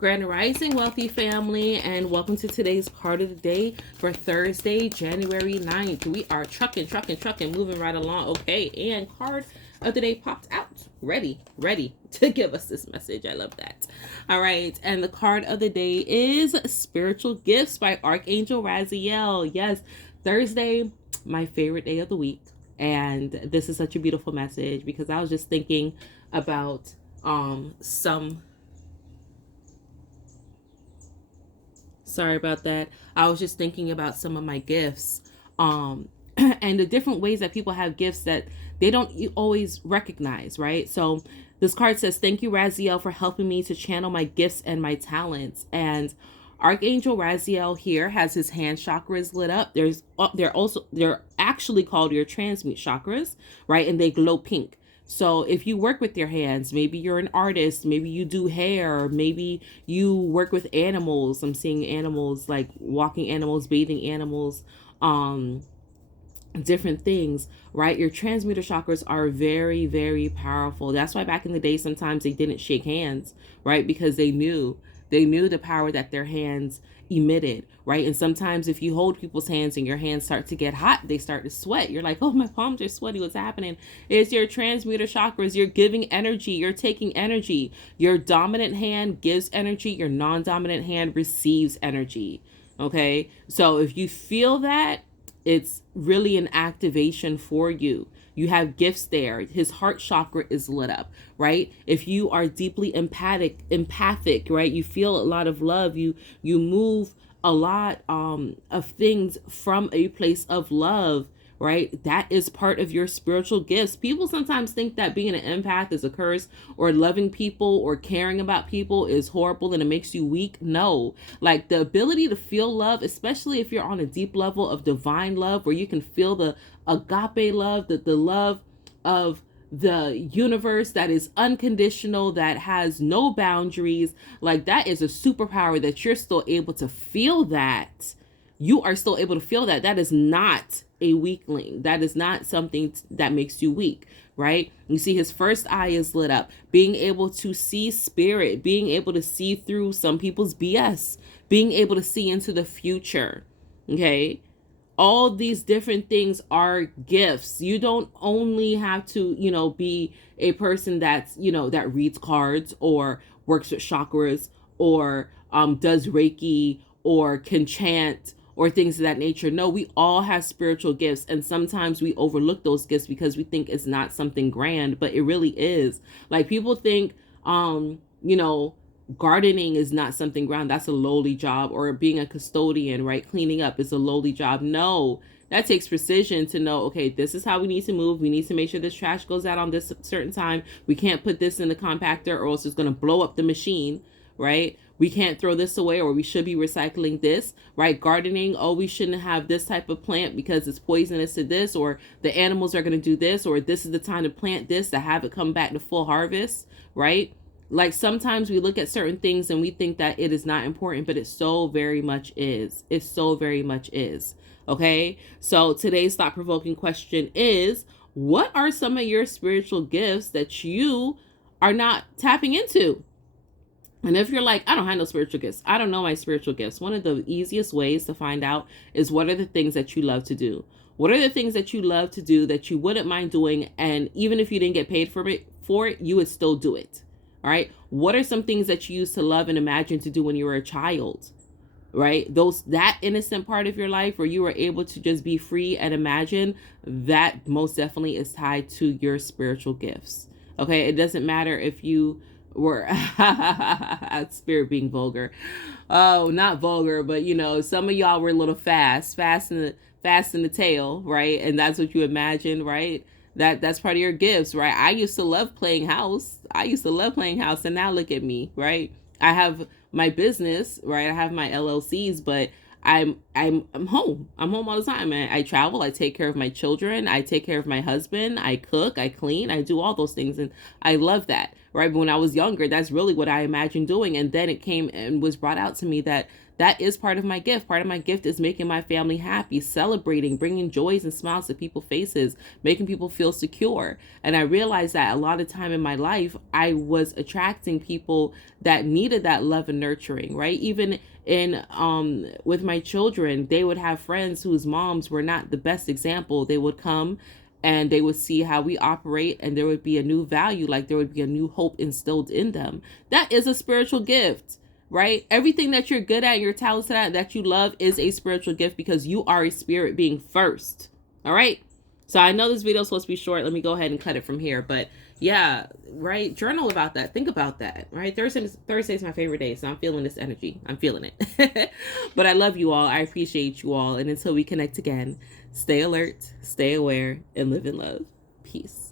Grand Rising, wealthy family, and welcome to today's card of the day for Thursday, January 9th. We are trucking, moving right along. Okay, and card of the day popped out. Ready to give us this message. I love that. All right, and the card of the day is Spiritual Gifts by Archangel Raziel. Yes, Thursday, my favorite day of the week. And this is such a beautiful message because I was just thinking about some sorry about that. I was just thinking about some of my gifts and the different ways that people have gifts that they don't always recognize, right? So this card says, thank you, Raziel, for helping me to channel my gifts and my talents. And Archangel Raziel here has his hand chakras lit up. They're actually called your transmute chakras, right? And they glow pink. So if you work with your hands, maybe you're an artist, maybe you do hair, maybe you work with animals. I'm seeing animals, like walking animals, bathing animals, different things, right? Your transmuter chakras are very, very powerful. That's why back in the day, sometimes they didn't shake hands, right? Because they knew the power that their hands emitted, right? And sometimes if you hold people's hands and your hands start to get hot, they start to sweat. You're like, oh, my palms are sweaty. What's happening? It's your transmuter chakras. You're giving energy. You're taking energy. Your dominant hand gives energy. Your non-dominant hand receives energy. Okay. So if you feel that, it's really an activation for you. You have gifts there. His heart chakra is lit up, right? If you are deeply empathic, right? You feel a lot of love. You move a lot of things from a place of love, right? That is part of your spiritual gifts. People sometimes think that being an empath is a curse, or loving people or caring about people is horrible and it makes you weak. No, like the ability to feel love, especially if you're on a deep level of divine love where you can feel the agape love, the love of the universe that is unconditional, that has no boundaries, like that is a superpower that you're still able to feel that. You are still able to feel that. That is not a weakling. That is not something that makes you weak, right? You see his first eye is lit up. Being able to see spirit, being able to see through some people's BS, being able to see into the future, okay? All these different things are gifts. You don't only have to, be a person that's, that reads cards or works with chakras or does Reiki or can chant or things of that nature. No, we all have spiritual gifts, and sometimes we overlook those gifts because we think it's not something grand, but it really is. Like people think, gardening is not something grand. That's a lowly job. Or being a custodian, right? Cleaning up is a lowly job. No, that takes precision to know, okay, this is how we need to move. We need to make sure this trash goes out on this certain time. We can't put this in the compactor or else it's going to blow up the machine, right? We can't throw this away, or we should be recycling this, right? Gardening, oh, we shouldn't have this type of plant because it's poisonous to this, or the animals are going to do this, or this is the time to plant this to have it come back to full harvest, right? Like sometimes we look at certain things and we think that it is not important, but it so very much is. It so very much is. Okay. So today's thought-provoking question is, what are some of your spiritual gifts that you are not tapping into? And if you're like, I don't have no spiritual gifts, I don't know my spiritual gifts, one of the easiest ways to find out is, what are the things that you love to do? What are the things that you love to do that you wouldn't mind doing? And even if you didn't get paid for it, you would still do it. All right. What are some things that you used to love and imagine to do when you were a child? Right? That innocent part of your life where you were able to just be free and imagine, that most definitely is tied to your spiritual gifts. Okay. It doesn't matter if you were spirit being vulgar. Oh, not vulgar, but some of y'all were a little fast in the tail, right? And that's what you imagine, right? That's part of your gifts, right? I used to love playing house. And now look at me, right? I have my business, right? I have my LLCs, but I'm home. I'm home all the time. I travel. I take care of my children. I take care of my husband. I cook. I clean. I do all those things, and I love that, right? But when I was younger, that's really what I imagined doing, and then it came and was brought out to me that That is part of my gift. Part of my gift is making my family happy, celebrating, bringing joys and smiles to people's faces, making people feel secure. And I realized that a lot of time in my life, I was attracting people that needed that love and nurturing, right? Even in with my children, they would have friends whose moms were not the best example. They would come and they would see how we operate, and there would be a new value, like there would be a new hope instilled in them. That is a spiritual gift, right? Everything that you're good at, you're talented at, that you love is a spiritual gift, because you are a spirit being first. All right. So I know this video is supposed to be short. Let me go ahead and cut it from here. But yeah, right. Journal about that. Think about that. Right. Thursday is my favorite day. So I'm feeling this energy. I'm feeling it. But I love you all. I appreciate you all. And until we connect again, stay alert, stay aware, and live in love. Peace.